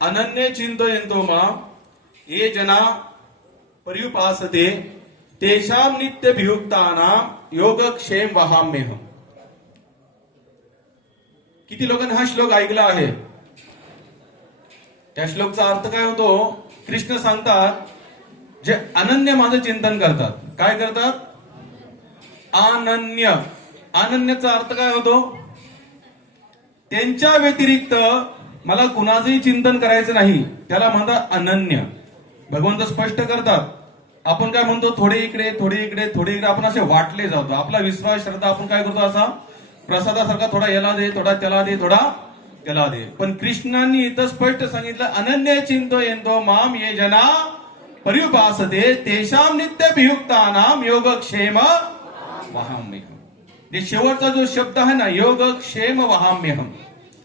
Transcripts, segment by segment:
अनन्य चिंतयन्तो मां ये जना पर्युपासते तेषां नित्यभियुक्तानां योगक्षेम वहाम्यहम्. किती लोकांनी हा श्लोक ऐकला आहे? त्या श्लोकचा अर्थ काय होतो? कृष्ण सांगतात जे अनन्य माझं चिंतन करतात. काय करतात? अनन्य. अनन्याचा अर्थ काय होतो? त्यांच्या व्यतिरिक्त मला कुणाचंही चिंतन करायचं नाही, त्याला म्हणतात अनन्य. भगवंत स्पष्ट करतात. आपण काय म्हणतो? थोडे इकडे थोडे इकडे थोडे इकडे आपण असे वाटले जातो. आपला विश्वास श्रद्धा आपण काय करतो? असा प्रसादासारखा थोडा याला दे, थोडा त्याला दे, थोडा त्याला दे. पण कृष्णांनी इथं स्पष्ट सांगितलं अनन्य चिंतयन्तो माम ये जना पर्युपासते तेषां नित्यभियुक्तानां योगक्षेम वहाम्यहम्. जे शेवटचा जो शब्द आहे ना, योगक्षेम वहाम्यहम्,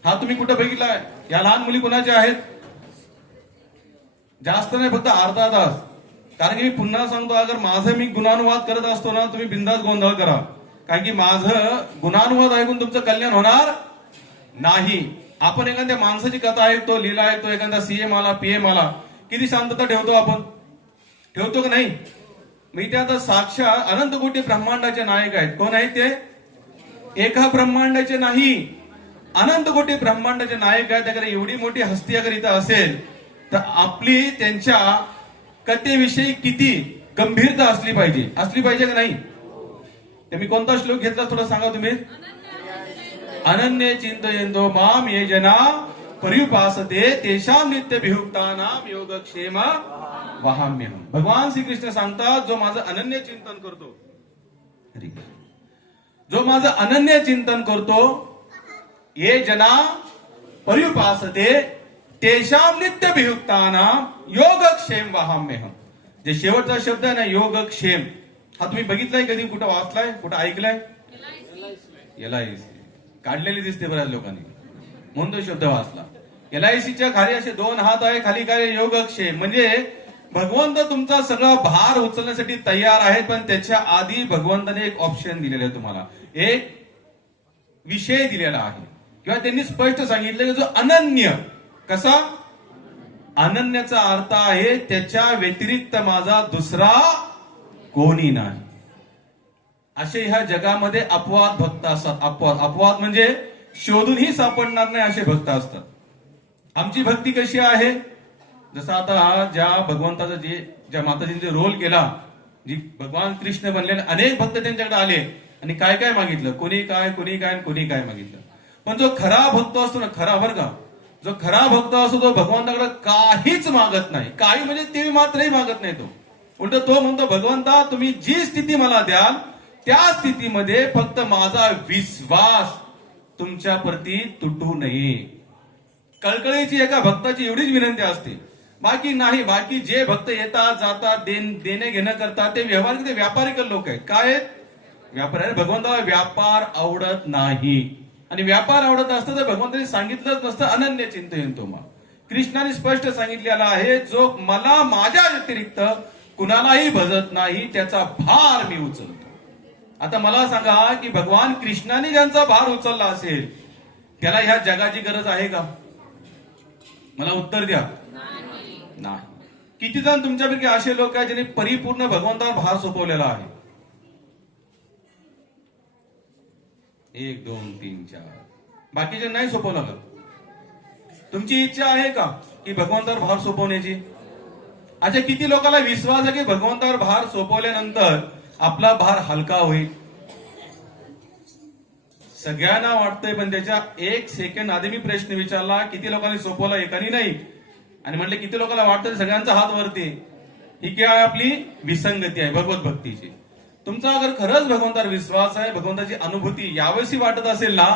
हा तुम्ही कुठे बघितलाय? या लहान मुली कोणाच्या आहेत? जास्त नाही, फक्त अर्धा तास. कारण की मी पुन्हा सांगतो, अगर माझं मी गुणानुवाद करत असतो ना, तुम्ही बिंदास गोंधळ करा. कारण की माझं गुणानुवाद ऐकून तुमचं कल्याण होणार नाही. आपण एखाद्या माणसाची कथा ऐकतो, लीला ऐकतो, एखादा सीएम आला, पीएम आला, किती शांतता ठेवतो आपण? ठेवतो का नाही? मी ते आता साक्षात अनंत कोटी ब्रह्मांडाचे नायक आहेत. कोण आहेत ते? एका ब्रह्मांडाचे नाही, अनंत कोटी ब्रह्मांडाचे नायक आहेत. अगर एवढी मोठी हस्ती अगर इथं असेल तर आपली त्यांच्या कथेविषयी किती गंभीरता असली पाहिजे का नाही? तर मी कोणता श्लोक घेतला थोडं सांगा तुम्ही. अनन्य चिंतयन्तो माम ये जना पर्युपासते तेषां नित्यभियुक्तानां योगक्षेम वहाम्यहम्. भगवान श्रीकृष्ण सांगतात जो माझं अनन्य चिंतन करतो, जो माझं अनन्य चिंतन करतो, ये जना पर्युपासते तेषां नित्यभियुक्तानां योगक्षेम वहाम्यहम्. जे शेवटचा शब्द आहे ना, योगक्षेम, हा तुम्ही बघितलाय कधी? कुठं वाचलाय? कुठं ऐकलाय? LIC काढलेली दिसते बऱ्याच लोकांनी, म्हणून तो शब्द वाचला. LICच्या खाली असे दोन हात आहे, खाली काय? योगक्षेम. म्हणजे भगवंत तुमचा सगळा भार उचलण्यासाठी तयार आहेत, पण त्याच्या आधी भगवंताने एक ऑप्शन दिलेलं आहे तुम्हाला, एक विषय दिलेला आहे, किंवा त्यांनी स्पष्ट सांगितलं की जो अनन्य. कसा? अनन्याचा अर्थ आहे त्याच्या व्यतिरिक्त माझा दुसरा कोणी नाही. असे ह्या जगामध्ये अपवाद भक्त असतात. अपवाद म्हणजे शोधूनही सापडणार नाही असे भक्त असतात. आमची भक्ती कशी आहे? जसं आता ज्या भगवंताचा ज्या माताजींचे रोल केला, जी भगवान कृष्ण बनलेले अनेक भक्त त्यांच्याकडे आले आणि काय काय मागितलं, कोणी काय मागितलं. पण जो खरा भक्त असतो ना, खरा बरं का, जो खरा भक्त असतो तो भगवंताकडे काहीच मागत नाही. काही म्हणजे ते मात्रही मागत नाही. तो उलट तो म्हणतो, भगवंता तुम्ही जी स्थिती मला द्याल त्या स्थितीमध्ये फक्त माझा विश्वास तुमच्या प्रती तुटू नये. कळकळीची एका भक्ताची एवढीच विनंती असते, बाकी नाही. बाकी जे भक्त येतात जातात, देणे घेणं करतात, ते व्यवहारिक, ते व्यापारिक लोक आहेत. काय आहेत? व्यापारी. भगवंताला व्यापार आवडत नाही. आणि व्यापार आवडत असतं तर भगवंतांनी सांगितलंच नसतं अनन्य चिंतयन्तो मां. कृष्णाने स्पष्ट सांगितलेलं आहे, जो मला माझ्या व्यतिरिक्त कुणालाही भजत नाही त्याचा भार मी उचलतो. आता मला सांगा की भगवान कृष्णाने ज्यांचा भार उचलला असेल त्याला ह्या जगाची गरज आहे का? मला उत्तर द्या. नाही. किती जण तुमच्यापैकी असे लोक आहेत ज्यांनी परिपूर्ण भगवंतावर भार सोपवलेला आहे? 1 2 3 4. बाकीचे नाही सोपवला का? तुमची इच्छा आहे का की भगवंतावर भार सोपवण्याची? अच्छा, किती लोकांना विश्वास आहे की भगवंतावर भार सोपवल्यानंतर आपला भार हलका होईल? सगळ्यांना वाटतंय, पण त्याच्या 1 सेकंड आधी मी प्रश्न विचारला, किती लोकांनी सोपवला? एकानी नाही. आणि म्हटलं किती लोकांना वाटतं? सगळ्यांचा हात वरती. ही काय आपली विसंगती आहे भगवत भक्तीची. तुमचा अगर खरंच भगवंतावर विश्वास आहे, भगवंताची अनुभूती यावेळी वाटत असेल ना,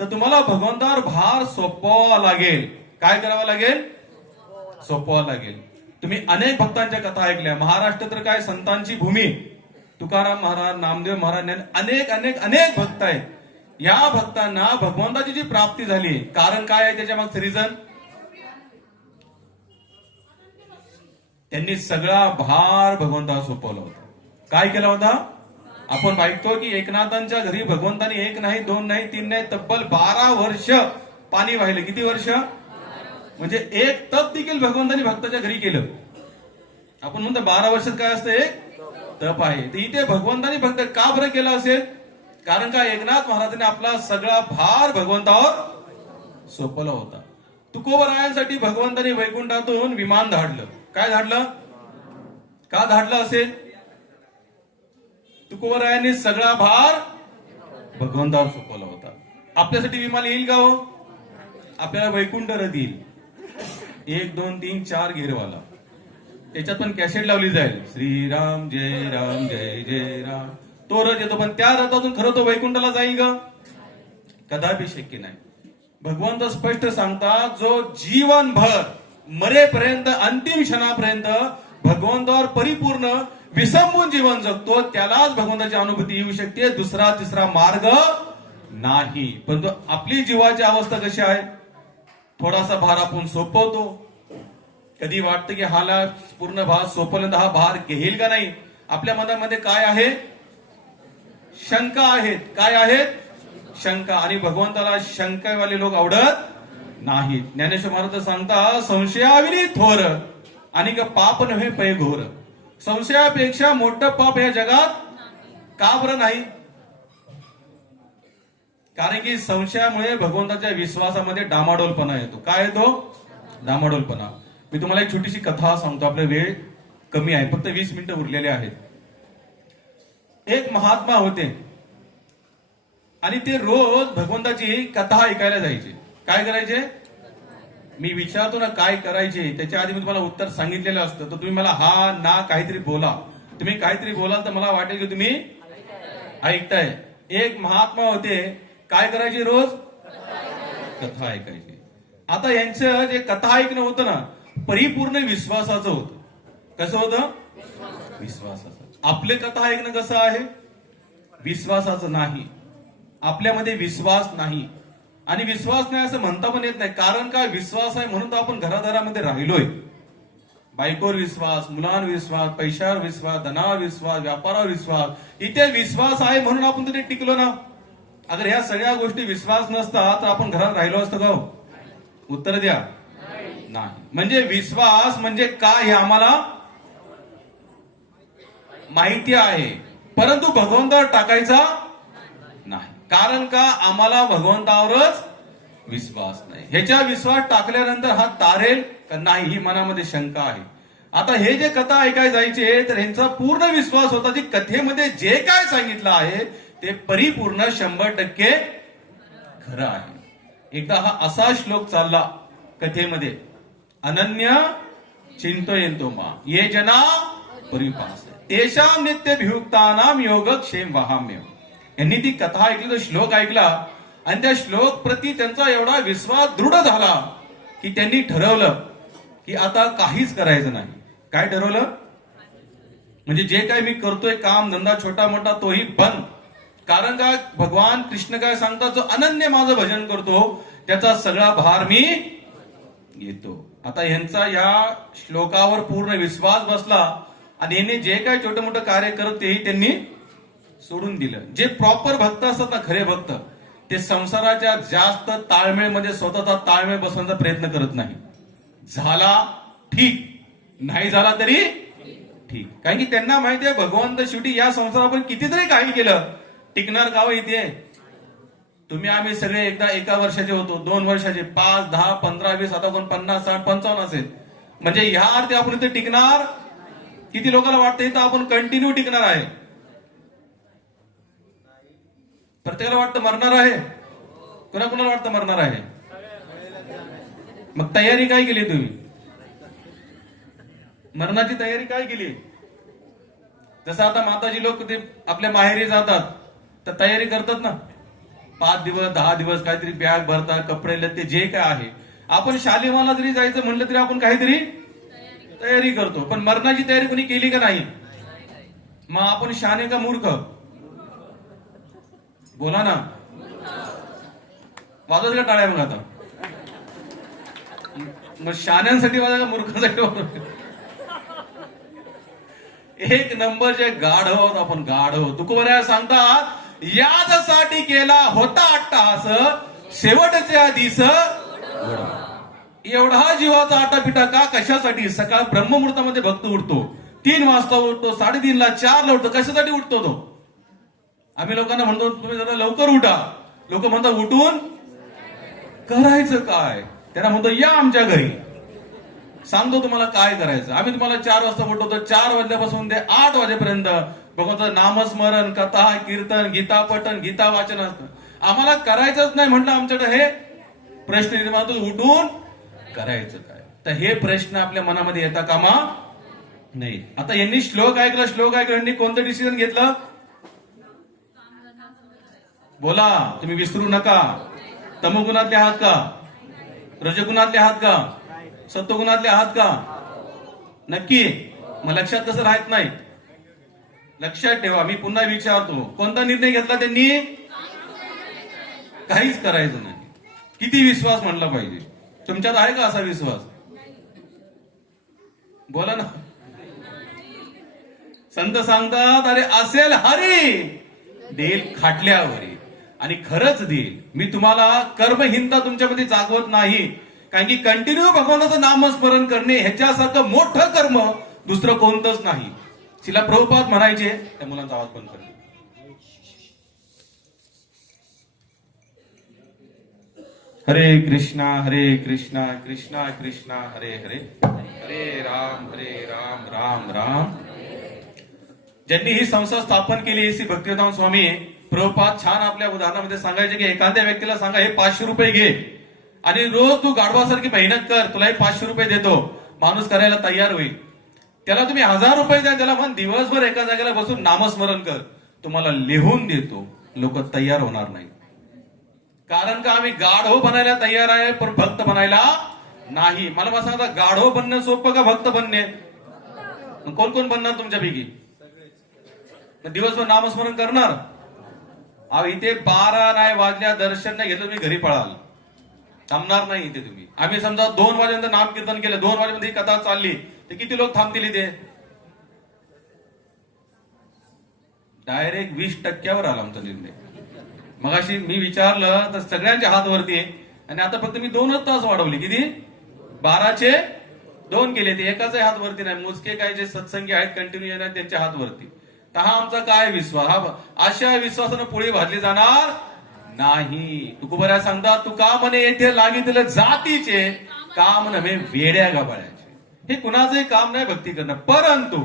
तर तुम्हाला भगवंतावर भार सोपवावा लागेल. काय करावं लागेल? सोपवावं लागेल. तुम्ही अनेक भक्तांच्या कथा ऐकल्या. महाराष्ट्र तर काय संतांची भूमी. तुकाराम महाराज, नामदेव महाराज, अनेक अनेक अनेक भक्त आहेत. या भक्तांना भगवंताची जी प्राप्ती झाली, कारण काय आहे त्याच्या मागचं रिझन? त्यांनी सगळा भार भगवंतावर सोपवला होता. काय केला होता? आपण ऐकतो की एकनाथांच्या घरी भगवंतानी 1 नाही 2 नाही 3 नाही तब्बल 12 वर्ष पाणी वाहिलं. किती वर्ष? म्हणजे एक तप देखील भगवंतानी भक्ताच्या घरी केलं. आपण म्हणतो 12 वर्षात काय असतं, एक तप आहे. तर इथे भगवंतानी भक्त का बरं केलं असेल? कारण का एकनाथ महाराजांनी आपला सगळा भार भगवंतावर सोपवला होता. तुकोबरायांसाठी भगवंतानी वैकुंठातून विमान धाडलं. काय धाडलं? का धाडलं असेल? तुकोबरायांनी सगळा भार भगवंतावर सोपवला होता. आपल्यासाठी विमान येईल का हो? आपल्याला वैकुंठ रथ येईल, 1 2 3 4 घेरवाला. त्याच्यात पण कॅसेट लावली जाईल, श्रीराम जय राम जय जय राम. तो रथ येतो, पण त्या रथातून खरं तो वैकुंठाला जाईल का? कदापि शक्य नाही. भगवंत स्पष्ट सांगतात, जो जीवनभर मरेपर्यंत अंतिम क्षणापर्यंत भगवंतावर परिपूर्ण विसंबून जीवन जगतो त्यालाच भगवंताची अनुभूती येऊ शकते. दुसरा तिसरा मार्ग नाही. परंतु आपली जीवाची अवस्था कशी आहे? थोडासा भार आपण सोपवतो, कधी वाटतं की हाला पूर्ण भार सोपवल्यानंतर हा भार घेईल का नाही. आपल्या मनामध्ये काय आहे? शंका आहेत. काय आहेत? शंका. आणि भगवंताला शंकावाले लोक आवडत नाहीत. ज्ञानेश्वर महाराज सांगता, संशयाविनी थोर आणि पाप नव्हे पै घोर. संशयापेक्षा मोठं पाप या जगात का बरं नाही? कारण की संशयामुळे भगवंताच्या विश्वासामध्ये डामाडोलपणा येतो. काय येतो? डामाडोलपणा. मी तुम्हाला एक छोटीशी कथा सांगतो, आपला वेळ कमी आहे, फक्त 20 मिनिटं उरलेले आहेत. एक महात्मा होते आणि ते रोज भगवंताची कथा ऐकायला जायचे. काय करायचे? मी विचारतो ना काय करायचे, त्याच्या आधी मी तुम्हाला उत्तर सांगितलेलं असतं, तर तुम्ही मला हा ना काहीतरी बोला. तुम्ही काहीतरी बोलाल तर मला वाटेल की तुम्ही ऐकताय. एक महात्मा होते, काय करायचे? रोज कथा ऐकायचे. आता यांचं जे कथा ऐकणं होतं ना, परिपूर्ण विश्वासाचं होतं. कसं होतं? विश्वासाचं. आपले कथा ऐकणं कसं आहे? विश्वासाचं नाही. आपल्यामध्ये विश्वास नाही. आणि विश्वास नाही असं म्हणता पण येत नाही. कारण का? विश्वास आहे म्हणून तर आपण घरादारामध्ये राहिलोय. बायकोवर विश्वास, मुलांवर विश्वास, पैशावर विश्वास, धनावर विश्वास, व्यापारावर विश्वास. इथे विश्वास आहे म्हणून आपण तिथे टिकलो ना. अगर ह्या सगळ्या गोष्टी विश्वास नसता तर आपण घरात राहिलो असतो का? उत्तर द्या. नाही. म्हणजे विश्वास म्हणजे काय हे आम्हाला माहिती आहे, परंतु भगवंतावर टाकायचा नाही. कारण का? आम्हाला भगवंतावरच विश्वास नाही. ह्याच्या विश्वास टाकल्यानंतर हा तारेल का नाही ही मनामध्ये शंका आहे. आता हे जे कथा ऐकाय जायचे तर ह्यांचा पूर्ण विश्वास होता की कथेमध्ये जे काय सांगितलं आहे ते परिपूर्ण 100% खरं आहे. एकदा हा असा श्लोक चालला कथेमध्ये, अनन्य चिंतयन्तो मा ये जना परिपास तेषां नित्यभियुक्तानां योगक्षेम वहाम्य. यांनी ती कथा ऐकली, तो श्लोक ऐकला आणि त्या श्लोक प्रती त्यांचा एवढा विश्वास दृढ झाला की त्यांनी ठरवलं की आता काहीच करायचं नाही. काय ठरवलं? म्हणजे जे काय मी करतोय काम धंदा छोटा मोठा तोही बंद. कारण का? भगवान कृष्ण काय सांगतात, जो अनन्य माझं भजन करतो त्याचा सगळा भार मी घेतो. आता यांचा या श्लोकावर पूर्ण विश्वास बसला आणि यांनी जे काय छोटं मोठं कार्य करत तेही त्यांनी सोडून दिलं. जे प्रॉपर भक्त असतात ना, खरे भक्त, ते संसाराच्या जास्त ताळमेळमध्ये स्वतःचा ताळमेळ बसवण्याचा प्रयत्न करत नाही. झाला ठीक, नाही झाला तरी ठीक. कारण की त्यांना माहिती आहे भगवंत शेवटी या संसारात आपण कितीतरी काही केलं टिकणार गाव इथे. तुम्ही आम्ही सगळे एकदा 1 वर्षाचे होतो, 2 वर्षाचे, 5 10 15 20, आता कोण 50 60 55 असेल. म्हणजे ह्या अर्थी आपण इथे टिकणार. किती लोकांना वाटतं इथं आपण कंटिन्यू टिकणार आहे? प्रत्येकाला वाटतं मरणार आहे. कोणाकोणाला वाटतं मरणार आहे? मग तयारी काय केली तुम्ही? मरणाची तयारी काय केली? जसं आता माताजी लोक ते आपल्या माहेरी जातात तर तयारी करतात ना, 5 दिवस 10 दिवस काहीतरी बॅग भरतात, कपडे लत्ते जे काय आहे. आपण शालिमाला जरी जायचं म्हणलं तरी आपण काहीतरी तयारी करतो. पण मरणाची तयारी कोणी केली का नाही? मग आपण शहाणे का मूर्ख? बोला ना. वाजवत का टाळ्या मग? आता मग शहाण्यांसाठी वाजा का मूर्खांसाठी? एक नंबर जे गाढ आहोत आपण, गाढ आहोत. तुकोबराया सांगतात, यादसाठी केला होता अट्टहास, शेवटच्या दिस एवढा जीवाचा आटापिटा का कशासाठी? सकाळ ब्रह्ममुहूर्तामध्ये भक्त उठतो, 3 वाजता उठतो, 3:30ला 4ला उठतो, कशासाठी उठतो तो? आम्ही लोकांना म्हणतो तुम्ही जरा लवकर उठा. लोक म्हणतात उठून करायचं काय? त्यांना म्हणतो या आमच्या घरी, सांगतो तुम्हाला काय करायचं. आम्ही तुम्हाला 4 वाजता उठवतो, 4 वाजल्यापासून ते 8 वाजेपर्यंत भगवंताचं नामस्मरण, कथा, कीर्तन, गीता पठण, गीता वाचन असतं. आम्हाला करायचंच नाही म्हटलं आमच्याकडे हे प्रश्न निर्माण होतो, उठून करायचं काय? तर हे प्रश्न आपल्या मनामध्ये येता कामा नाही. आता यांनी श्लोक ऐकला, यांनी कोणतं डिसिजन घेतलं? बोला, तुम्ही विसरू नका. तमोगुणातले आहात का? रजगुणातले आहात का? सत्वगुणातले आहात का? नक्की. मग लक्षात कसं राहत नाही? लक्षात ठेवा. मी पुन्हा विचारतो, कोणता निर्णय घेतला त्यांनी? काहीच करायचं नाही. किती विश्वास म्हणला पाहिजे? तुमच्यात आहे का असा विश्वास? बोला ना. संत सांगतात, अरे असेल हरी देईल खाटल्यावरी, आणि खरंच देईल. मी तुम्हाला कर्महीनता तुमच्यामध्ये जागवत नाही, कारण की कंटिन्यू भगवानाचं नामस्मरण करणे ह्याच्यासारखं मोठं कर्म दुसरं कोणतंच नाही. शिला प्रभुपाद म्हणायचे, त्या मुलांचा आवाज बंद कर. हरे कृष्णा कृष्णा कृष्णा हरे हरे, हरे राम राम राम. ज्यांनी ही संस्था स्थापन केली श्री भक्तिवेदांत स्वामी प्रभुपाद छान आपल्या उदाहरणामध्ये सांगायचे की एखाद्या व्यक्तीला सांगा हे 500 रुपये घे आणि रोज तू गाढवासारखी मेहनत कर, तुला हे 500 रुपये देतो. माणूस करायला तयार होईल. त्याला तुम्ही 1000 रुपये द्या, त्याला म्हण दिवसभर एका जागेला बसून नामस्मरण कर, तुम्हाला लिहून देतो. लोक तयार होणार नाही. कारण का आम्ही गाढव बनायला तयार आहे, पण भक्त बनायला नाही. मला सांगा, गाढव बनणं सोपं का भक्त बनणे? कोण कोण बनणार तुमच्यापैकी? दिवसभर नामस्मरण करणार? अहो इथे 12 नाही वाजल्या दर्शन नाही घेतलं तुम्ही घरी पळाल, थांबणार नाही इथे तुम्ही. आम्ही समजा 2 वाजेपर्यंत नाम कीर्तन केलं, 2 वाजेपर्यंत ही कथा चालली, तर किती लोक थांबतील इथे? डायरेक्ट 20% आला आमचा निर्णय. मगाशी मी विचारलं तर सगळ्यांच्या हात वरती आहे, आणि आता फक्त मी 2च तास वाढवले. किती? 12चे 2 केले. ते एकाचे हात वरती नाही. मोजके काय जे सत्संगी आहेत कंटिन्यू येणार त्यांच्या हात वरती. तर हा आमचा काय विश्वास? हा अशा विश्वासानं पुढे भाजली जाणार नाही. तुकोबऱ्या सांगतात, तू का म्हणे येथे लागितले जातीचे काम नव्हे वेड्या गबाळ्याचे. हे कुणाचंही काम नाही भक्ती करणं. परंतु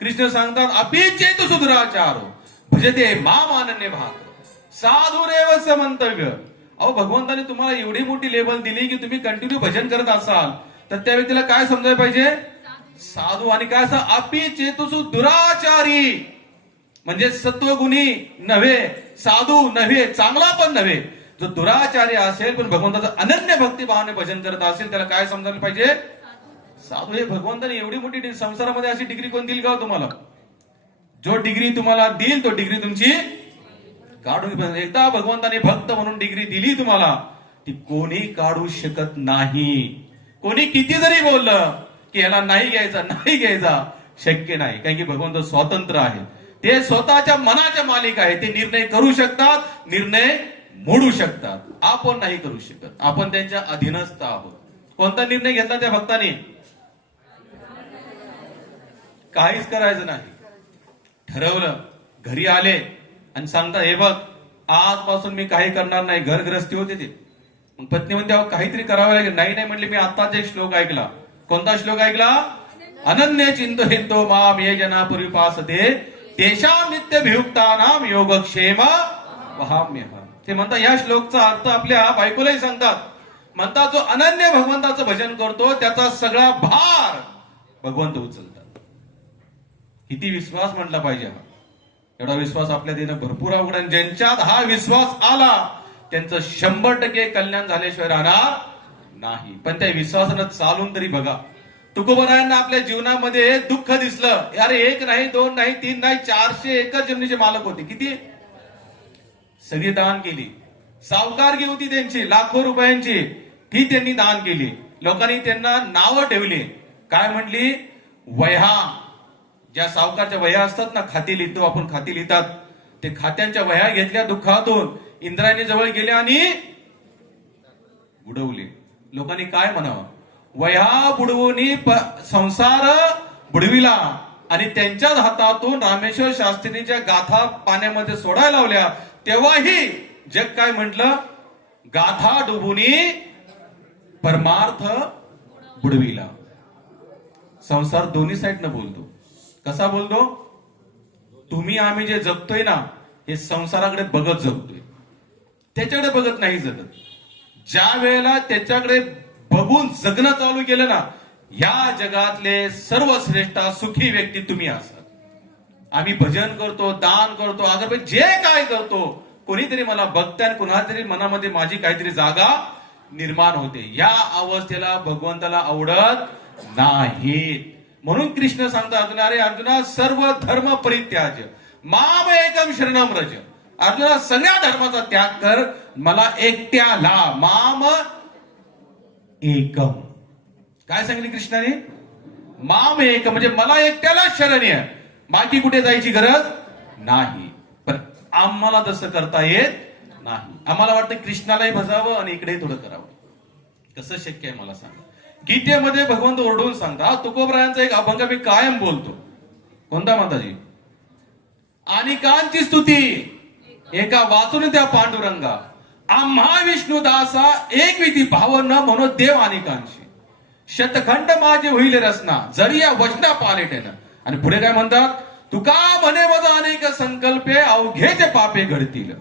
कृष्ण सांगतात, अपिचेत सुधुराचारो भजते माम अनन्य भाग साधुरेव समंतव्य. अहो भगवंताने तुम्हाला एवढी मोठी लेवल दिली की तुम्ही कंटिन्यू भजन करत असाल तर त्या व्यक्तीला काय समजायला पाहिजे? साधू. आणि काय असं? अपिचेतुसु दुराचारी, म्हणजे सत्वगुणी नव्हे, साधू नव्हे, चांगला पण नव्हे. जो दुराचारी असेल पण भगवंताचं अनन्य भक्तिभावाने भजन करत असेल त्याला काय समजायला पाहिजे? साधू. हे भगवंताने एवढी मोठी संसारामध्ये अशी डिग्री कोण दिली का तुम्हाला? जो डिग्री तुम्हाला देईल तो डिग्री तुमची काढून. एकदा भगवंताने भक्त म्हणून डिग्री दिली तुम्हाला, ती कोणी काढू शकत नाही. कोणी किती जरी बोललं की याला नाही घ्यायचा, शक्य नाही. कारण की भगवंत स्वतंत्र आहे. ते स्वतःच्या मनाच्या मालिक आहे. ते निर्णय करू शकतात, निर्णय मोडू शकतात. आपण नाही करू शकत. आपण त्यांच्या अधीनस्थ आहोत. कोणता निर्णय घेतला त्या भक्ताने? काहीच करायचं नाही. ठरवलं, घरी आले आणि सांगता, हे बघ आजपासून मी काही करणार नाही. घरग्रस्ती होते ते. मग पत्नी म्हणते, काहीतरी करावं लागेल. नाही म्हणले, मी आताच एक श्लोक ऐकला. कोणता श्लोक ऐकला? अनन्य चिंतो माम ये जना पूर्वीपासते तेषां नित्यभियुक्तानां योगक्षेम वहाम्यहम्. ते म्हणतात, या श्लोकचा अर्थ आपल्या बायकोलाही सांगतात. म्हणतात, जो अनन्य भगवंताचं भजन करतो त्याचा सगळा भार भगवंत उचलतात. किती विश्वास म्हटला पाहिजे हा. एवढा विश्वास आपल्या देणं भरपूर अवघड आहे. ज्यांच्यात हा विश्वास आला त्यांचं 100% कल्याण झाल्याशिवाय राहणार नाही. पण त्या विश्वासानं चालून तरी बघा. तुकोबरायांना आपल्या जीवनामध्ये दुःख दिसलं. अरे 1 नाही, 2 नाही, 3 नाही, 400 एकर जमिनीचे मालक होते. किती? सगळी दान केली. सावकारगी होती त्यांची लाखो रुपयांची, ती त्यांनी दान केली. लोकांनी त्यांना नावं ठेवली. काय म्हटली? वह्या. ज्या सावकारच्या वह्या असतात ना, खाती लिहितो आपण, खाती लिहितात, ते खात्यांच्या वह्या घेतल्या दुःखातून, इंद्रायणी जवळ गेल्या आणि उडवले. लोकांनी काय म्हणावं? वह्या बुडवून संसार बुडविला आणि त्यांच्याच हातातून रामेश्वर शास्त्रींच्या गाथा पाण्यामध्ये सोडायला लावल्या, तेव्हाही जग काय म्हटलं? गाथा डुबुनी परमार्थ बुडविला. संसार दोन्ही साईडनं बोलतो. कसा बोलतो? तुम्ही आम्ही जे जगतोय ना, हे संसाराकडे बघत जगतोय, त्याच्याकडे बघत नाही जगत. ज्या वेळेला त्याच्याकडे बघून जगणं चालू केलं ना, या जगातले सर्वश्रेष्ठ सुखी व्यक्ती तुम्ही असाल. आम्ही भजन करतो, दान करतो, अगरबत्ती जे काय करतो, कोणीतरी मला बघताय आणि कुणातरी मनामध्ये माझी काहीतरी जागा निर्माण होते. या अवस्थेला भगवंताला आवडत नाहीत. म्हणून कृष्ण सांगतो अर्जुना, अरे अर्जुना, सर्व धर्म परित्याज्य माम एकम शरणम व्रज. अर्जुना, सगळ्या धर्माचा त्याग कर, मला एकट्याला माम एकम. काय सांगितले कृष्णाने? माम एकम म्हणजे मला एकट्याला शरण आहे, बाकी कुठे जायची गरज नाही. पण आम्हाला तसं करता येत नाही. आम्हाला वाटतं कृष्णालाही भजावं आणि इकडेही थोडं करावं. कसं शक्य आहे मला सांगा? गीतेमध्ये भगवंत ओरडून सांगता, तुकोबरायांचा एक अभंग मी कायम बोलतो. कोणता माताजी? अनेकांची स्तुती एका वाचून त्या पांडुरंगा, आम्हा विष्णुदासा एक विधी भाव न म्हणून देव अनेकांशी, शतखंड माझे होईल रचना जरी या वचना पालेटेन. आणि पुढे काय म्हणतात? तुका म्हणे माझा अनेक संकल्पे अवघेचे पापे घडतील.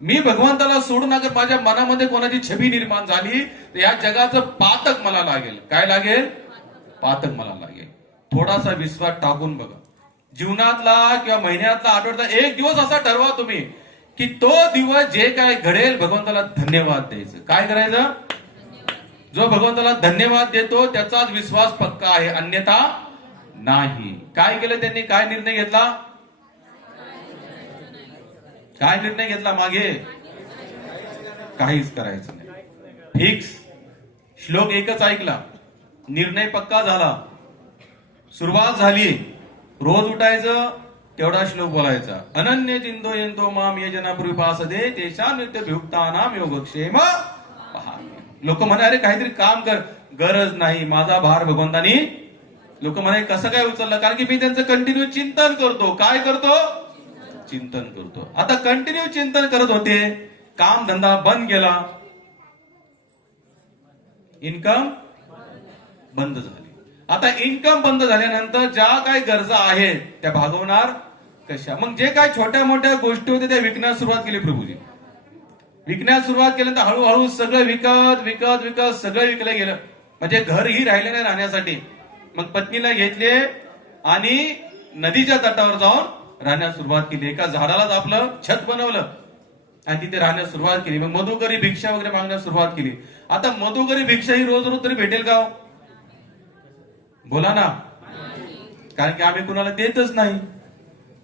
मी भगवंताला सोडून अगर माझ्या मनामध्ये कोणाची छबी निर्माण झाली तर या जगाचं पातक मला लागेल. काय लागेल? पातक मला लागेल. थोडासा विश्वास टाकून बघा. जीवनातला किंवा महिन्यातला आठवड्यातला एक दिवस असा ठरवा तुम्ही की तो दिवस जे काय घडेल भगवंताला धन्यवाद द्यायचं. काय करायचं? जो भगवंताला धन्यवाद देतो त्याचाच विश्वास पक्का आहे, अन्यथा नाही. काय केलं त्यांनी? काय निर्णय घेतला? काय निर्णय घेतला? मागे काहीच करायचं नाही. फिक्स. श्लोक एकच ऐकला, निर्णय पक्का झाला, सुरुवात झाली. रोज उठायचं, तेवढा श्लोक बोलायचा. अनन्य चिंतो यंतो माम ये जना पूर्वीपासदे तेषा नित्य भियुक्तानाम योगक्षेम पहाम्यहम्. लोक म्हणे, अरे काहीतरी काम कर. गरज नाही, माझा भार भगवंतानी. लोक म्हणे, कसं काय उचललं? कारण की मी त्यांचं कंटिन्यू चिंतन करतो. काय करतो? चिंतन करतो. आता कंटिन्यू चिंतन करत होते, काम धंदा बंद केला, इन्कम बंद झाली. आता इन्कम बंद झाल्यानंतर ज्या काही गरजा आहेत त्या भागवणार कशा? मग जे काय छोट्या मोठ्या गोष्टी होत्या त्या विकण्यास सुरुवात केली प्रभूजी. विकण्यास सुरुवात केल्यानंतर हळूहळू सगळं विकत विकत विकत सगळं विकलं गेलं. म्हणजे घरही राहिले नाही राहण्यासाठी. मग पत्नीला घेतले आणि नदीच्या तटावर जाऊन राहण्यास सुरुवात केली. एका झाडालाच आपलं छत बनवलं आणि तिथे राहण्यास सुरुवात केली. मग मधुकरी भिक्षा वगैरे मागण्यास सुरुवात केली. आता मधुकरी भिक्षा ही रोज रोज तरी भेटेल का? बोला ना. कारण की आम्ही कुणाला देतच नाही.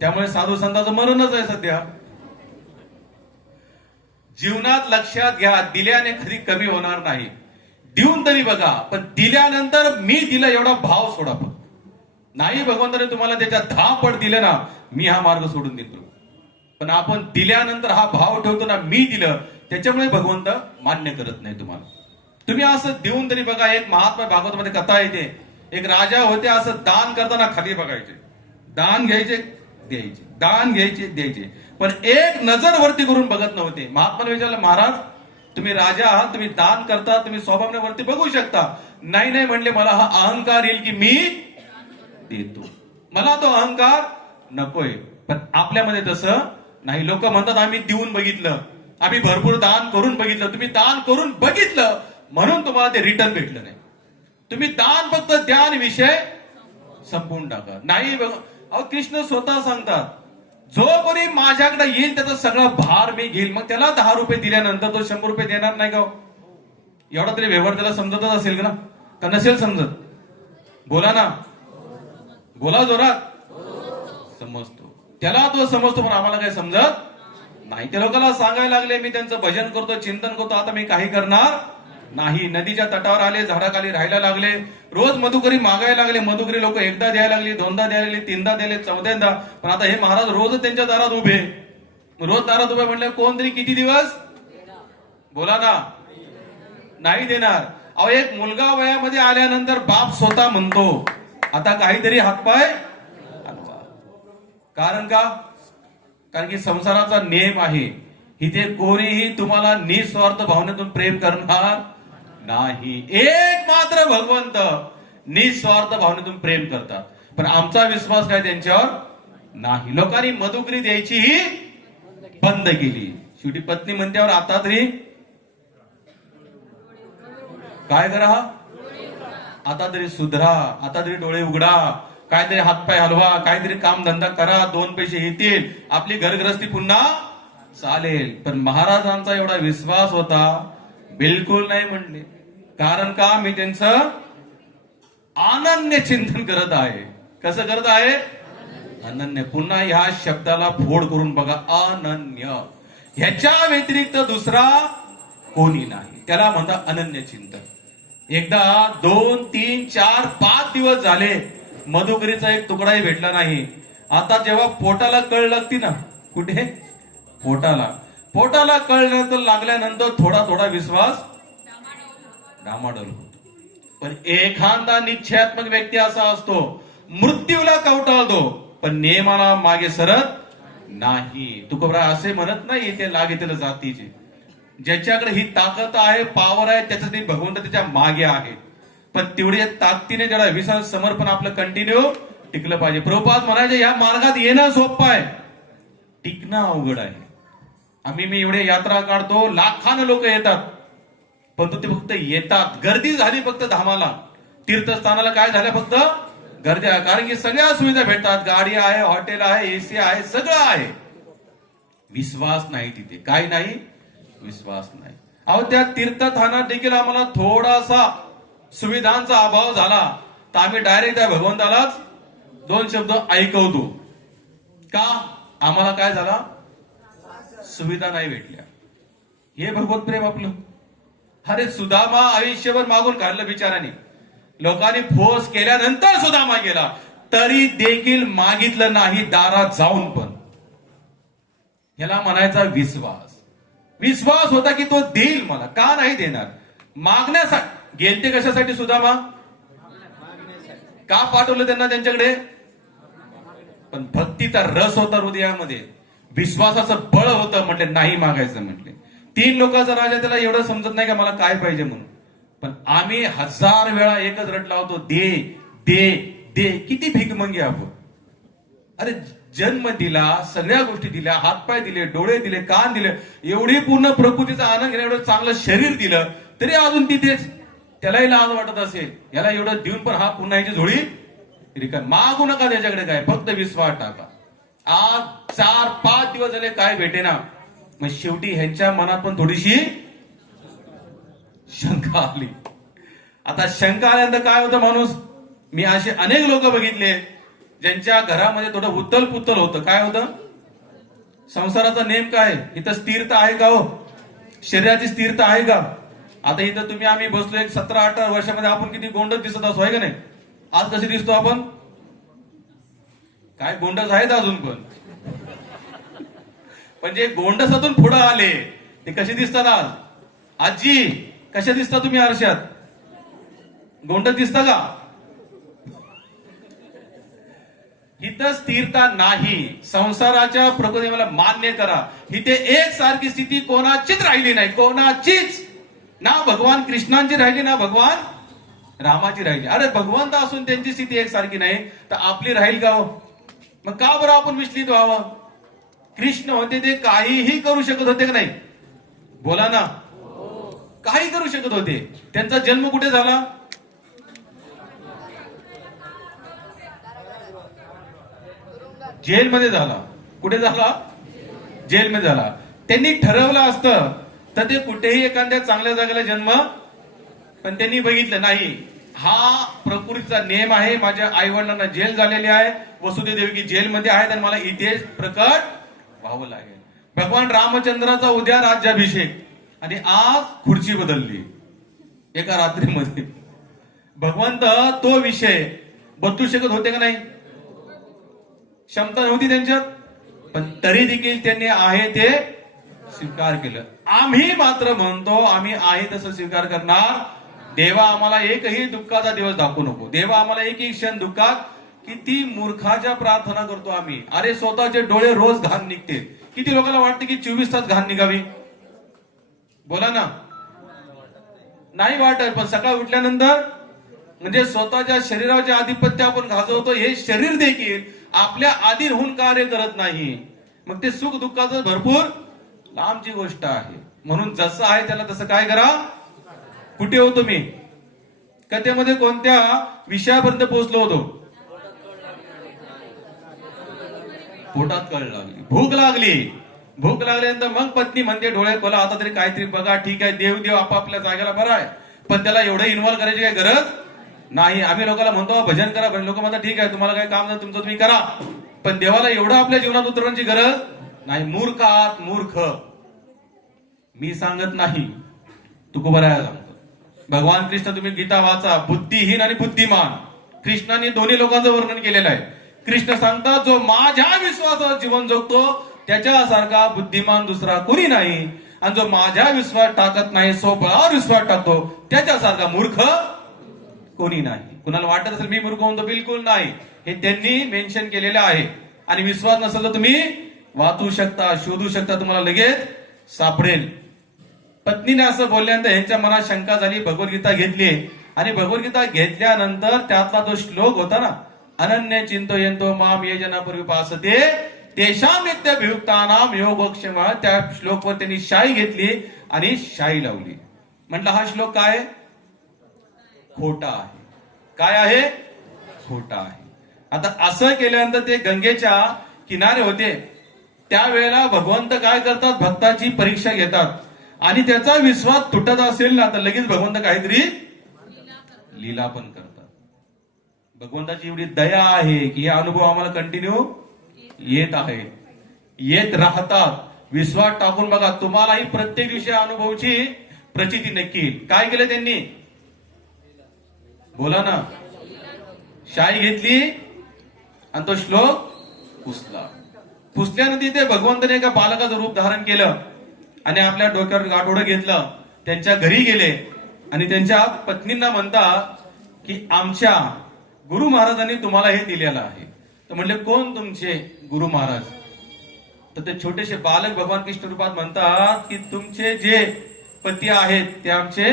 त्यामुळे साधू संतांचं मरणच आहे सध्या. जीवनात लक्षात घ्या, दिल्याने कधी कमी होणार नाही. देऊन तरी बघा, पण दिल्यानंतर मी दिलं एवढा भाव सोडा. पण नाही, भगवंताने तुम्हाला त्याच्या 10 पट दिले ना, मी हा मार्ग सोडून देतो. पण आपण दिल्यानंतर हा भाव ठेवतो ना, मी दिलं, त्याच्यामुळे भगवंत मान्य करत नाही तुम्हाला. तुम्ही असं देऊन तरी बघा. एक महात्मा भागवतामध्ये कथा येते, एक राजा होते, असं दान करताना खाली बघायचे, दान घ्यायचे द्यायचे, दान घ्यायचे द्यायचे, पण एक नजर वरती करून बघत नव्हते. महात्माने विचारलं, महाराज तुम्ही राजा आहात, तुम्ही दान करता, तुम्ही स्वभावाने वरती बघू शकता. नाही नाही म्हणले, मला हा अहंकार येईल की मी देतो, मला तो अहंकार नकोय. पण आपल्यामध्ये तसं नाही. लोक म्हणतात आम्ही देऊन बघितलं, आम्ही भरपूर दान करून बघितलं. तुम्ही दान करून बघितलं म्हणून तुम्हाला ते रिटर्न भेटलं नाही. तुम्ही दान फक्त द्या आणि विषय संपवून टाका. नाही, अहो कृष्ण स्वतः सांगतात, जो कोणी माझ्याकडे येईल त्याचा सगळा भार मी घेईल. मग त्याला 10 रुपये दिल्यानंतर तो 100 रुपये देणार नाही का? एवढा तरी व्यवहार त्याला समजतच असेल का नसेल समजत? बोला ना, बोला जोरात. समजतो त्याला, तो समजतो, पण आम्हाला काही समजत नाही. त्या लोकांना सांगायला लागले, मी त्यांचं भजन करतो, चिंतन करतो, आता मी काही करणार नाही. नदीच्या तटावर आले, झाडाखाली राहायला लागले, रोज मधुकरी मागायला लागले. मधुकरी लोक एकदा द्यायला लागली, दोनदा द्यायला लागली, तीनदा द्यायला, चौथ्यांदा. पण आता हे महाराज रोज त्यांच्या दारात उभे. रोज दारात उभे म्हणले, कोणतरी किती दिवस? बोला ना. नाही देणार. अहो एक मुलगा वयामध्ये आल्यानंतर बाप स्वतः म्हणतो आता काहीतरी हातपाय हलवा. कारण का? कारण की संसाराचा नियम आहे, इथे कोणीही तुम्हाला निस्वार्थ भावनेतून प्रेम करणार नाही. एक मात्र भगवंत निस्वार्थ भावनेतून प्रेम करतात. पण आमचा विश्वास काय त्यांच्यावर नाही. लोकांनी मधुकरी द्यायची ही बंद केली. शेवटी पत्नी म्हणत्यावर आता तरी काय करा, आता तरी सुधरा, आता तरी डोळे उघडा, काहीतरी हातपाय हलवा, काहीतरी काम धंदा करा, 2 पैसे येतील, आपली घरगृहस्थी पुन्हा चालेल. पण महाराजांचा एवढा विश्वास होता, बिलकुल नाही म्हणले. कारण का? मी त्यांचं अनन्य चिंतन करत आहे. कसं करत आहे? अनन्य. पुन्हा ह्या शब्दाला फोड करून बघा, अनन्य. ह्याच्या व्यतिरिक्त दुसरा कोणी नाही, त्याला म्हणतात अनन्य चिंतन. एकदा 2, 3, 4, 5 दिवस झाले मधुकरीचा एक तुकडाही भेटला नाही. आता जेव्हा पोटाला कळ लागती ना, कुठे? पोटाला कळ लागल्यानंतर थोडा थोडा विश्वास डामाडोल होतो. पण एखादा निश्चयात्मक व्यक्ती असा असतो, मृत्यूला कवटाळतो पण नियमाला मागे सरत नाही. तुकोबरा असे म्हणत नाही ते लागेल जातीचे. ज्याच्याकडे ही ताकद आहे, पॉवर आहे, त्याच्यासाठी भगवंत त्याच्या मागे आहे. पण तेवढ्या ताकदीने त्याला विश्वास समर्पण आपलं कंटिन्यू टिकलं पाहिजे. प्रभुपाद म्हणायचे या मार्गात येणं सोपं आहे, टिकणं अवघड आहे. मी एवढे यात्रा काढतो, लाखानं लोक येतात, परंतु ते फक्त येतात. गर्दी झाली फक्त धामाला, तीर्थस्थानाला काय झालं? फक्त गर्दी आहे. कारण की सगळ्या सुविधा भेटतात, गाडी आहे, हॉटेल आहे, एसी आहे, सगळं आहे. विश्वास नाही तिथे. काय नाही? विश्वास नाही. अहो त्या तीर्थस्थानात देखील आम्हाला थोडासा सुविधांचा अभाव झाला तर आम्ही डायरेक्ट त्या भगवंतालाच 2 शब्द ऐकवतो. का? आम्हाला काय झाला? सुविधा नाही भेटल्या. हे भगवत प्रेम आपलं. अरे सुदामा आयुष्यभर मागून काढलं बिचाराने. लोकांनी फोर्स केल्यानंतर सुदामा गेला, तरी देखील मागितलं नाही दारात जाऊन. पण याला म्हणायचा विश्वास. विश्वास होता की तो देईल मला. का नाही देणार? मागण्यासाठी गेलते. कशासाठी सुदामा? का पाठवलं त्यांना त्यांच्याकडे? पण भक्तीचा रस होता हृदयामध्ये, विश्वासाचं बळ होतं. म्हटले नाही मागायचं. म्हटले 3 लोकांचा राजा, त्याला एवढं समजत नाही का मला काय पाहिजे म्हणून. पण आम्ही 1000 वेळा एकच रट लावतो, दे दे दे. किती भीक मंगी आपण. अरे जन्म दिला, सगळ्या गोष्टी दिल्या, हातपाय दिले, डोळे दिले, कान दिले, एवढी पूर्ण प्रकृतीचा आनंद घेण्या एवढं चांगलं शरीर दिलं, तरी अजून तिथेच त्यालाही लाज वाटत असेल. याला एवढं देऊन पण हा पुन्हा याची झोळी रिकामी. मागू नका त्याच्याकडे काय, फक्त विश्वास टाका. आज 4-5 दिवस झाले काय भेटेना. मग शेवटी ह्यांच्या मनात पण थोडीशी शंका आली. आता शंका आल्यानंतर काय होतं माणूस? मी असे अनेक लोक बघितले ज्यांच्या घरामध्ये थोडं उतल पुतल होतं. काय होतं? संसाराचा नेम काय? इथं स्थिरता आहे का? हो, शरीराची स्थिरता आहे का? आता इथं तुम्ही आम्ही बसलो एक 17-18 वर्षामध्ये आपण किती गोंडच दिसत असो, आहे का नाही? आज कसे दिसतो आपण? काय गोंडस आहेत अजून पण. म्हणजे गोंडसातून पुढे आले ते कसे दिसतात आज? आजी कशा दिसता तुम्ही आरशात? गोंडस दिसता का? इथं स्थिरता नाही. संसाराच्या प्रकृती मला मान्य करा, इथे एकसारखी स्थिती कोणाचीच राहिली नाही. कोणाचीच. ना भगवान कृष्णांची राहिली, ना भगवान रामाची राहिली. अरे भगवंत असून त्यांची स्थिती एकसारखी नाही तर आपली राहील का? मग का बरं आपण विचलित व्हावं? कृष्ण होते ते काहीही करू शकत होते का नाही? बोला ना. काही करू शकत होते. त्यांचा जन्म कुठे झाला? जेलमध्ये झाला. कुठे झाला? जेलमध्ये झाला. त्यांनी ठरवलं असतं तर ते कुठेही एखाद्या चांगल्या जागेला जन्म, पण त्यांनी बघितलं नाही, हा प्रकृतीचा नियम आहे. माझ्या आई वडिलांना जेल झालेली आहे, वसुदेव देवकी जेलमध्ये आहेत आणि मला इथेच प्रकट व्हावं लागेल. भगवान रामचंद्राचा उद्या राज्याभिषेक आणि आज खुर्ची बदलली एका रात्रीमध्ये. भगवंत तो विषय बदलू शकत होते का नाही? क्षमता नव्हती त्यांच्यात, पण तरी देखील त्यांनी आहे ते स्वीकार केलं. आम्ही मात्र म्हणतो आम्ही आहे तसं स्वीकार करणार देवा आम्हाला एकही दुःखाचा दिवस दाखवू नको. देवा आम्हाला एकही क्षण दुःखात. किती मूर्खाच्या प्रार्थना करतो आम्ही. अरे स्वतःचे डोळे रोज घाण निघते. किती लोकांना वाटते की 24 तास घाण निघावी. बोला ना. नाही वाटत, पण सकाळ उठल्यानंतर म्हणजे स्वतःच्या शरीराचे आधिपत्य आपण गाजवतो. हे शरीर देखील आपल्या अधीन होऊन कार्य करत नाही. मग ते सुख दुःखाचं भरपूर लांबची गोष्ट आहे. म्हणून जसं आहे त्याला तसं काय करा. कुठे होतो मी कथेमध्ये कोणत्या विषयापर्यंत पोहोचलो होतो. पोटात कळ लागली, भूक लागली. भूक लागल्यानंतर मग पत्नी म्हणते डोळे खोला, आता तरी काहीतरी बघा. ठीक आहे, देव देव आपापल्या जागेला बरा आहे, पण त्याला एवढं इन्व्हॉल्व करायची काही गरज नाही. आम्ही लोकांना म्हणतो भजन करा, पण लोक म्हणतात ठीक आहे तुम्हाला काही काम नाही तुमचं तुम्ही करा, पण देवाला एवढं आपल्या जीवनात उतरवण्याची गरज नाही. मूर्ख आहात, मूर्ख. मी सांगत नाही, तुकोबराया सांगतो. भगवान कृष्ण तुम्ही गीता वाचा. बुद्धिहीन आणि बुद्धिमान कृष्णाने दोन्ही लोकांचं वर्णन केलेलं आहे. कृष्ण सांगतात जो माझ्या विश्वासावर जीवन जगतो त्याच्यासारखा बुद्धिमान दुसरा कोणी नाही, आणि जो माझ्या विश्वास टाकत नाही, स्वबळावर विश्वास टाकतो त्याच्यासारखा मूर्ख कोणी नाही. कुणाला वाटत असेल मी मूर्ख म्हणतो, बिलकुल नाही. हे त्यांनी मेन्शन केलेलं आहे. आणि विश्वास नसेल तर तुम्ही वाचू शकता, शोधू शकता, तुम्हाला लगेच सापडेल. पत्नीने असं बोलल्यानंतर यांच्या मनात शंका झाली. भगवद्गीता घेतली आणि भगवद्गीता घेतल्यानंतर त्यातला जो श्लोक होता ना, अनन्य चिंतयन्तो माम ये जना पर्युपासते तेषां नित्यभियुक्तानां योगक्षेम, त्या श्लोकवर त्यांनी शाई घेतली आणि शाई लावली. म्हटलं हा श्लोक काय खोटा आहे. काय आहे? खोटा आहे. आता असं केल्यानंतर ते गंगेच्या किनारे होते. त्यावेळेला भगवंत काय करतात, भक्ताची परीक्षा घेतात. आणि त्याचा विश्वास तुटत असेल ना तर लगेच भगवंत काहीतरी लीला पण करतात. भगवंताची एवढी दया आहे की हे अनुभव आम्हाला कंटिन्यू येत आहे, येत राहतात. विश्वास टाकून बघा, तुम्हालाही प्रत्येक दिवशी अनुभवची प्रचिती नक्की. काय केलं त्यांनी? बोला ना. शाई घेतली आणि तो श्लोक पुसला. पुसल्यानंतर ते भगवंताने एका बालकाचं रूप धारण केलं आणि आपल्या डोक्यावर गाठोडं घेतलं. त्यांच्या घरी गेले आणि त्यांच्या पत्नींना म्हणतात की आमच्या गुरु महाराजांनी तुम्हाला हे दिलेलं आहे. तर म्हणले कोण तुमचे गुरु महाराज? तर ते छोटेसे बालक भगवान कृष्ण रूपात म्हणतात की तुमचे जे पती आहेत ते आमचे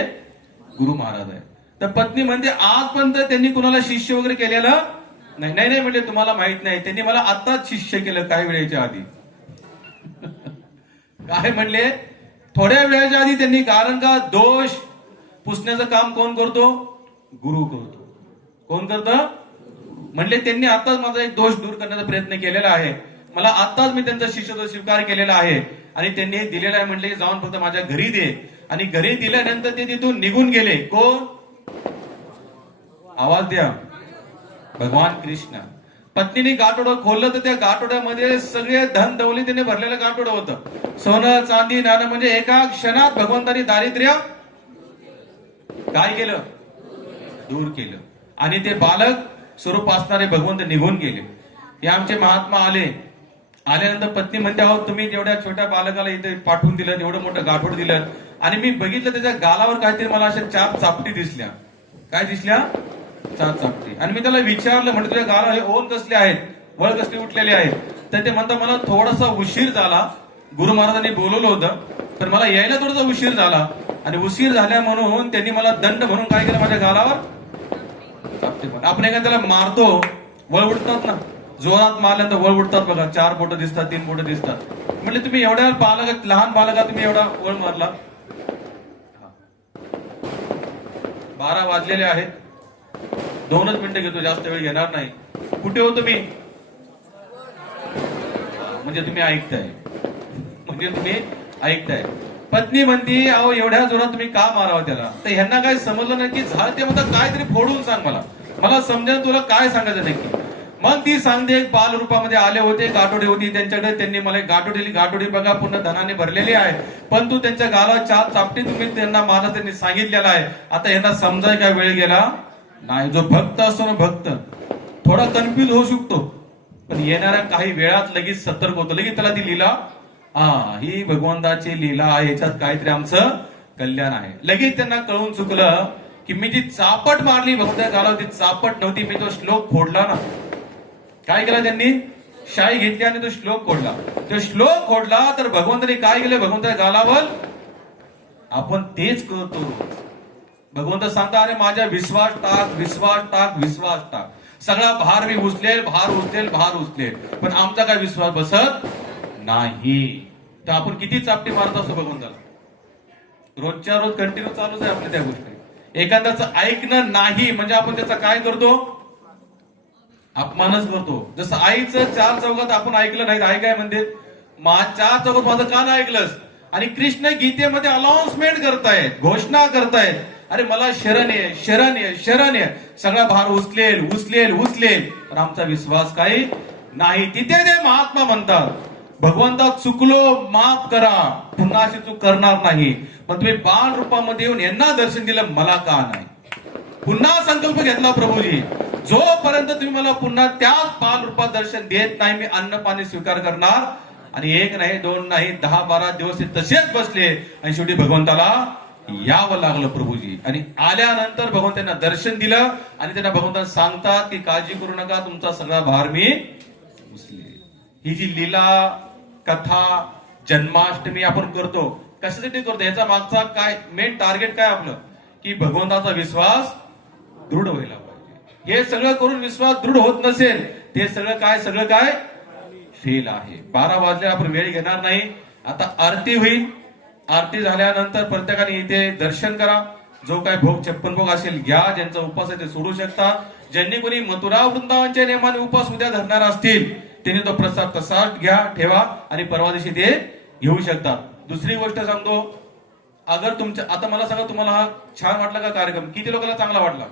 गुरु महाराज आहेत. तर पत्नी म्हणते आजपर्यंत त्यांनी कुणाला शिष्य वगैरे केलेलं नाही. नाही म्हणजे तुम्हाला माहित नाही, त्यांनी मला आताच शिष्य केलं काही वेळेच्या आधी. काय म्हणले? थोड्या वेळाच्या आधी त्यांनी. कारण का दोष पुसण्याचं काम कोण करतो? गुरु करतो. कोण करतं? म्हणले त्यांनी आताच माझा एक दोष दूर करण्याचा प्रयत्न केलेला आहे. मला आताच मी त्यांचा शिष्यत्व स्वीकार केलेला आहे आणि त्यांनी हे दिलेलं आहे. म्हणले जाऊन फक्त माझ्या घरी दे. आणि घरी दिल्यानंतर ते तिथून निघून गेले. कोण? आवाज द्या. भगवान कृष्ण. पत्नीने गाठोडं खोललं तर त्या गाठोड्यामध्ये सगळे धन दौलतीने भरलेलं गाठोडं होतं. सोनं चांदी नाणं. म्हणजे एका क्षणात भगवंतानी दारिद्र्य काय केलं? दूर केलं. आणि ते बालक स्वरूप असणारे भगवंत निघून गेले. हे आमचे महात्मा आले. आल्यानंतर पत्नी म्हणते अहो तुम्ही जेवढ्या छोट्या बालकाला इथे पाठवून दिलं, एवढं मोठं गाठोड दिलं, आणि मी बघितलं त्याच्या गालावर काहीतरी मला अशा 4 चापटी दिसल्या. काय दिसल्या? 4 चापटी. आणि मी त्याला विचारलं, म्हणजे तुझ्या गाला हे ओन कसले आहेत, वळ कसले उठलेले आहेत? तर ते म्हणतात मला थोडासा उशीर झाला, गुरु महाराजांनी बोलवलं होतं तर मला यायला थोडासा उशीर झाला, आणि उशीर झाल्या म्हणून त्यांनी मला दंड म्हणून काय केलं, माझ्या गालावर चापटे. आपण एका त्याला मारतो, वळ उठतात ना, जोरात मारल्यानंतर वळ उठतात बघा. 4 बोटं दिसतात, 3 बोटं दिसतात. म्हणजे तुम्ही एवढ्या बालका, लहान बालका तुम्ही एवढा वळ मारला. 12 वाजलेले आहेत. 2च मिनिटं घेतो, जास्त वेळ घेणार नाही. कुठे होतो मी? म्हणजे तुम्ही ऐकताय, म्हणजे तुम्ही ऐकताय. पत्नी म्हणती अहो एवढ्या जोरात तुम्ही का मारावं त्याला? तर ह्यांना काय समजलं नाही की झालं ते म्हणतात काहीतरी फोडून सांग मला समजेल तुला काय सांगायचं नक्की. मग ती सांगते एक बाल रूपामध्ये आले होते, गाठोडी होती त्यांच्याकडे. त्यांनी मला गाठोडी दिली. गाठोडी बघा पूर्ण धनाने भरलेली आहे, पण तू त्यांच्या गाला 4 चापटी तुम्ही त्यांना मारा त्यांनी सांगितलेलं आहे. आता यांना समजाय काय वेळ गेला नाही. जो भक्त असतो ना, भक्त थोडा कन्फ्युज होऊ शकतो, पण येणाऱ्या काही वेळात लगेच सतर्क होतो. लगेच त्याला ती लीला, ही भगवंताची लीला आहे, याच्यात काहीतरी आमचं कल्याण आहे. लगेच त्यांना कळून चुकलं की मी जी चापट मारली भगवंताच्या गालावर ती चापट नव्हती, मी तो श्लोक फोडला ना. काय केलं त्यांनी? शाई घेतली आणि तो श्लोक खोडला. तो श्लोक खोडला तर भगवंताने काय केलं? भगवंताच्या गालावर आपण तेच करतो. भगवंत सांगता, अरे माझ्या विश्वास टाक, विश्वास टाक, विश्वास टाक. सगळा भार मी उचलेल, भार उचलेल, भार उचलेल, पण आमचा काय विश्वास बसत नाही. तर आपण किती चापटी मारत असतो भगवंताला. रोजच्या रोज कंटिन्यू चालूच आहे आपल्या त्या गोष्टी. एखाद्याचं ऐकणं नाही म्हणजे आपण त्याचा काय करतो? अपमानच करतो. जसं आईचं चार चौकात आपण ऐकलं नाही, आई काय म्हणते? चार चौकात माझं का नाही ऐकलंस? आणि कृष्ण गीतेमध्ये अनाउन्समेंट करतायत, घोषणा करतायत, अरे मला शरण आहे, शरण आहे, शरण आहे. सगळा भार उचलेल, उचलेल, उचलेल, पण आमचा विश्वास काही नाही. तिथे ते महात्मा म्हणतात, भगवंता चुकलो, माफ करा, पुन्हा अशी चूक करणार नाही. पण तुम्ही बाल रूपामध्ये येऊन यांना दर्शन दिलं, मला का नाही? पुन्हा संकल्प घेतला प्रभूजी, जोपर्यंत तुम्ही मला पुन्हा त्याच बाल रूपात दर्शन देत नाही, मी अन्न पाणी स्वीकार करणार. आणि एक नाही, दोन नाही, 10-12 दिवस ते तसेच बसले आणि शेवटी भगवंताला यावं लागलं प्रभूजी. आणि आल्यानंतर भगवंतांना दर्शन दिलं आणि त्यांना भगवंतांना सांगतात की काळजी करू नका, तुमचा सगळा भार मी उचलेल. ही जी लीला कथा जन्माष्टमी आपण करतो, कशासाठी करतो? याचा मागचा काय मेन टार्गेट काय आपलं? की भगवंताचा विश्वास दृढ व्हायला पाहिजे. हे सगळं करून विश्वास दृढ होत नसेल, ते सगळं काय फेल आहे. 12 वाजले, आपण वेळ घेणार नाही. आता आरती होईल. आरती झाल्यानंतर प्रत्येकाने इथे दर्शन करा. जो काय भोग 56 भोग असेल घ्या. ज्यांचा उपास आहे ते सोडू शकता. ज्यांनी कोणी मथुरा वृंदावनच्या नियमाने उपास उद्या धरणार असतील त्यांनी तो प्रसाद तसाच घ्या, ठेवा आणि परवा दिवशी ते घेऊ शकतात. दुसरी गोष्ट सांगतो, अगर तुमच्या, आता मला सांगा, तुम्हाला हा छान वाटला का कार्यक्रम? किती लोकांना चांगला वाटला?